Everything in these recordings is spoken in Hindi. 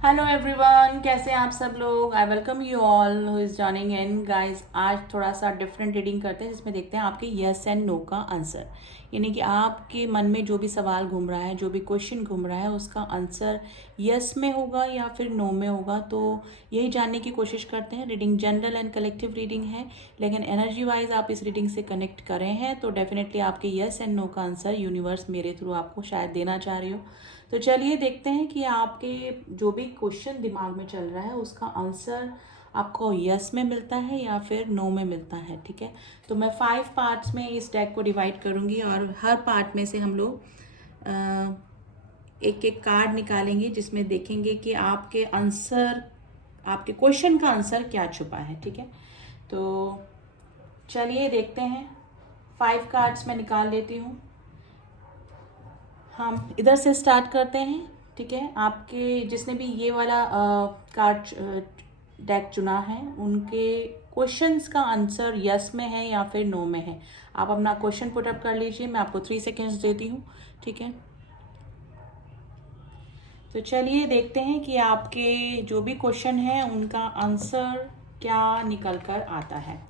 हेलो एवरीवन, कैसे हैं आप सब लोग। I welcome you all who is joining in guys. आज थोड़ा सा डिफरेंट रीडिंग करते हैं जिसमें देखते हैं आपके यस एंड नो का आंसर, यानी कि आपके मन में जो भी सवाल घूम रहा है, जो भी क्वेश्चन घूम रहा है, उसका आंसर यस में होगा या फिर नो में होगा। तो यही जानने की कोशिश करते हैं। Reading general and collective reading है, लेकिन एनर्जी वाइज आप इस रीडिंग से कनेक्ट कर रहे हैं तो डेफिनेटली आपके यस एंड नो का आंसर यूनिवर्स मेरे थ्रू आपको शायद देना चाह रही हो। तो चलिए देखते हैं कि आपके जो भी क्वेश्चन दिमाग में चल रहा है उसका आंसर आपको यस में मिलता है या फिर नो में मिलता है। ठीक है, तो मैं 5 पार्ट्स में इस डेक को डिवाइड करूंगी और हर पार्ट में से हम लोग एक एक कार्ड निकालेंगे जिसमें देखेंगे कि आपके आंसर, आपके क्वेश्चन का आंसर क्या छुपा है। ठीक है, तो चलिए देखते हैं। 5 कार्ड्स मैं निकाल लेती हूँ। हम इधर से स्टार्ट करते हैं। ठीक है, आपके जिसने भी ये वाला कार्ड डेक चुना है उनके क्वेश्चंस का आंसर यस में है या फिर नो में है। आप अपना क्वेश्चन पुट अप कर लीजिए, मैं आपको 3 सेकेंड्स देती हूँ। ठीक है, तो चलिए देखते हैं कि आपके जो भी क्वेश्चन है उनका आंसर क्या निकल कर आता है।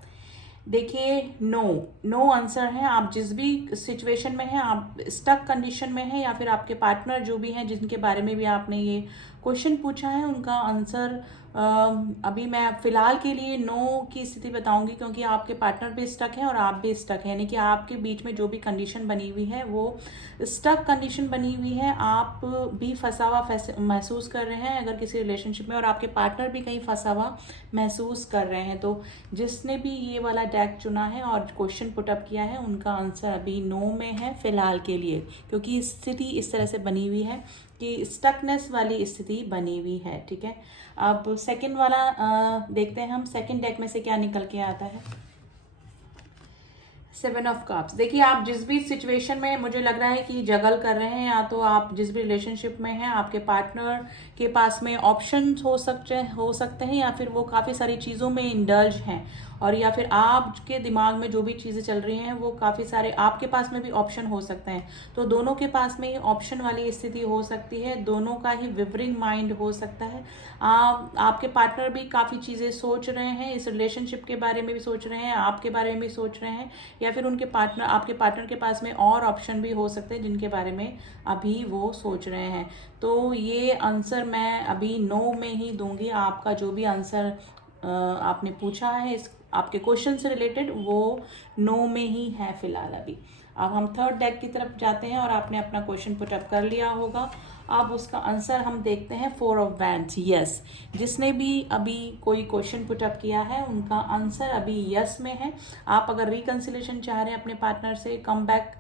देखिए, नो नो आंसर है। आप जिस भी सिचुएशन में हैं, आप स्टक कंडीशन में हैं या फिर आपके पार्टनर जो भी हैं जिनके बारे में भी आपने ये क्वेश्चन पूछा है उनका आंसर अभी मैं फिलहाल के लिए नो की स्थिति बताऊंगी, क्योंकि आपके पार्टनर भी स्टक है और आप भी स्टक है, यानी कि आपके बीच में जो भी कंडीशन बनी हुई है वो स्टक कंडीशन बनी हुई है। आप भी फंसा हुआ महसूस कर रहे हैं अगर किसी रिलेशनशिप में, और आपके पार्टनर भी कहीं फंसा हुआ महसूस कर रहे हैं। तो जिसने भी ये वाला डेक चुना है और क्वेश्चन पुटअप किया है उनका आंसर अभी नो में है फिलहाल के लिए, क्योंकि स्थिति इस तरह से बनी हुई है कि स्टकनेस वाली स्थिति बनी हुई है। ठीक है, अब सेकंड वाला देखते हैं हम सेकंड डेक में से क्या निकल के आता है। 7 ऑफ कप्स। देखिए, आप जिस भी सिचुएशन में मुझे लग रहा है कि जगल कर रहे हैं, या तो आप जिस भी रिलेशनशिप में हैं आपके पार्टनर के पास में ऑप्शंस हो सकते हैं या फिर वो काफ़ी सारी चीज़ों में इंडल्ज हैं, और या फिर आपके दिमाग में जो भी चीज़ें चल रही हैं वो काफ़ी सारे आपके पास में भी ऑप्शन हो सकते हैं। तो दोनों के पास में ही ऑप्शन वाली स्थिति हो सकती है, दोनों का ही विवरिंग माइंड हो सकता है। आपके पार्टनर भी काफ़ी चीज़ें सोच रहे हैं, इस रिलेशनशिप के बारे में भी सोच रहे हैं, आपके बारे में भी सोच रहे हैं, या फिर उनके पार्टनर, आपके पार्टनर के पास में और ऑप्शन भी हो सकते हैं जिनके बारे में अभी वो सोच रहे हैं। तो ये आंसर मैं अभी नो में ही दूंगी। आपका जो भी आंसर आपने पूछा है इस आपके क्वेश्चन से रिलेटेड वो नो में ही है फिलहाल अभी। अब हम थर्ड डेक की तरफ जाते हैं और आपने अपना क्वेश्चन पुटअप कर लिया होगा। अब उसका आंसर हम देखते हैं 4 ऑफ वैंड्स। यस, जिसने भी अभी कोई क्वेश्चन पुटअप किया है उनका आंसर अभी यस में है। आप अगर रिकन्सिलेशन चाह रहे हैं अपने पार्टनर से, कम बैक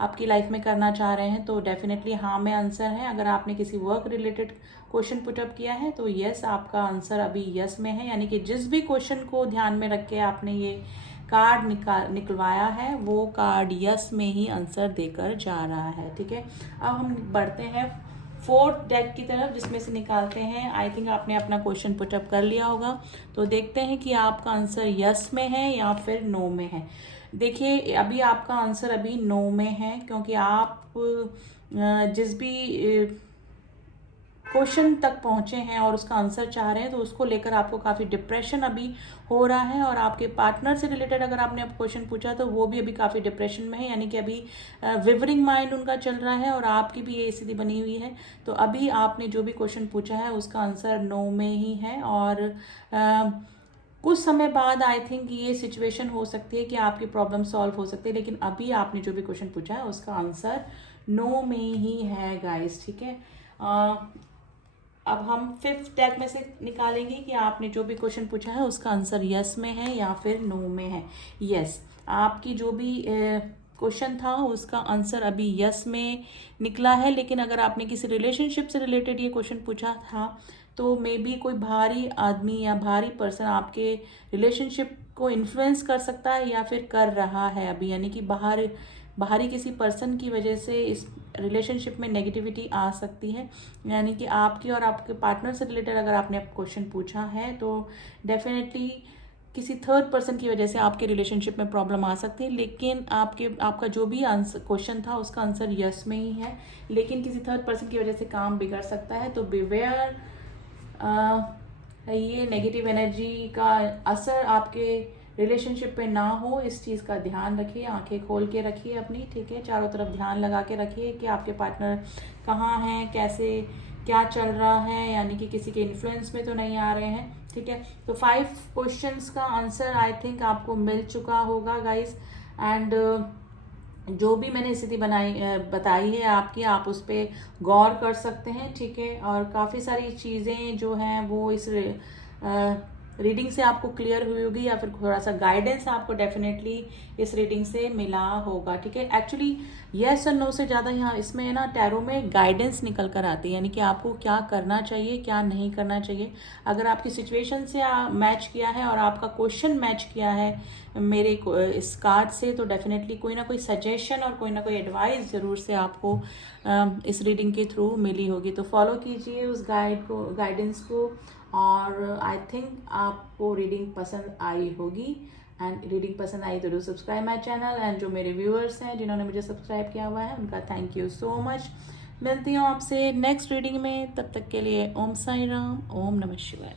आपकी लाइफ में करना चाह रहे हैं तो डेफिनेटली हाँ में आंसर है। अगर आपने किसी वर्क रिलेटेड क्वेश्चन पुटअप किया है तो यस, आपका आंसर अभी यस में है, यानी कि जिस भी क्वेश्चन को ध्यान में रख के आपने ये कार्ड निकलवाया है वो कार्ड यस में ही आंसर देकर जा रहा है। ठीक है, अब हम बढ़ते हैं फोर्थ डेक की तरफ जिसमें से निकालते हैं। आई थिंक आपने अपना क्वेश्चन पुटअप कर लिया होगा, तो देखते हैं कि आपका आंसर यस में है या फिर नो में है। देखिए, अभी आपका आंसर अभी नो में है, क्योंकि आप जिस भी क्वेश्चन तक पहुंचे हैं और उसका आंसर चाह रहे हैं तो उसको लेकर आपको काफ़ी डिप्रेशन अभी हो रहा है, और आपके पार्टनर से रिलेटेड अगर आपने अब क्वेश्चन पूछा तो वो भी अभी काफ़ी डिप्रेशन में है, यानी कि अभी विवरिंग माइंड उनका चल रहा है और आपकी भी ये स्थिति बनी हुई है। तो अभी आपने जो भी क्वेश्चन पूछा है उसका आंसर नो में ही है, और कुछ समय बाद आई थिंक ये सिचुएशन हो सकती है कि आपकी प्रॉब्लम सॉल्व हो सकती है, लेकिन अभी आपने जो भी क्वेश्चन पूछा है उसका आंसर नो में ही है गाइस। ठीक है, अब हम फिफ्थ डेक में से निकालेंगे कि आपने जो भी क्वेश्चन पूछा है उसका आंसर यस में है या फिर नो में है। यस, आपकी जो भी क्वेश्चन था उसका आंसर अभी यस में निकला है, लेकिन अगर आपने किसी रिलेशनशिप से रिलेटेड ये क्वेश्चन पूछा था तो मे बी कोई भारी आदमी या भारी पर्सन आपके रिलेशनशिप को इन्फ्लुएंस कर सकता है या फिर कर रहा है अभी, यानी कि बाहरी किसी पर्सन की वजह से इस रिलेशनशिप में नेगेटिविटी आ सकती है। यानी कि आपकी और आपके पार्टनर से रिलेटेड अगर आपने क्वेश्चन पूछा है तो डेफिनेटली किसी थर्ड पर्सन की वजह से आपके रिलेशनशिप में प्रॉब्लम आ सकती है, लेकिन आपका जो भी आंसर क्वेश्चन था उसका आंसर यस में ही है, लेकिन किसी थर्ड पर्सन की वजह से काम बिगड़ सकता है। तो बिवेयर ये नेगेटिव एनर्जी का असर आपके रिलेशनशिप पे ना हो, इस चीज़ का ध्यान रखिए, आंखें खोल के रखिए अपनी, ठीक है। चारों तरफ ध्यान लगा के रखिए कि आपके पार्टनर कहाँ हैं, कैसे क्या चल रहा है, यानी कि किसी के इन्फ्लुएंस में तो नहीं आ रहे हैं, ठीक है। तो 5 क्वेश्चंस का आंसर आई थिंक आपको मिल चुका होगा गाइस। एंड जो भी मैंने स्थिति बताई है आपकी, आप उस पर गौर कर सकते हैं, ठीक है। और काफ़ी सारी चीज़ें जो हैं वो इस रीडिंग से आपको क्लियर हुई होगी, या फिर थोड़ा सा गाइडेंस आपको डेफिनेटली इस रीडिंग से मिला होगा, ठीक है। एक्चुअली यस और नो से ज़्यादा यहाँ इसमें ना टैरो में गाइडेंस निकल कर आती है, यानी कि आपको क्या करना चाहिए, क्या नहीं करना चाहिए। अगर आपकी सिचुएशन से मैच किया है और आपका क्वेश्चन मैच किया है मेरे इस कार्ड से, तो डेफिनेटली कोई ना कोई सजेशन और कोई ना कोई एडवाइस ज़रूर से आपको इस रीडिंग के थ्रू मिली होगी। तो फॉलो कीजिए उस गाइडेंस को, और आई थिंक आपको रीडिंग पसंद आई होगी। एंड रीडिंग पसंद आई तो do subscribe my channel, and जो मेरे व्यूअर्स हैं जिन्होंने मुझे सब्सक्राइब किया हुआ है उनका थैंक यू सो मच। मिलती हूँ आपसे नेक्स्ट रीडिंग में, तब तक के लिए ओम साई राम, ओम नमः शिवाय।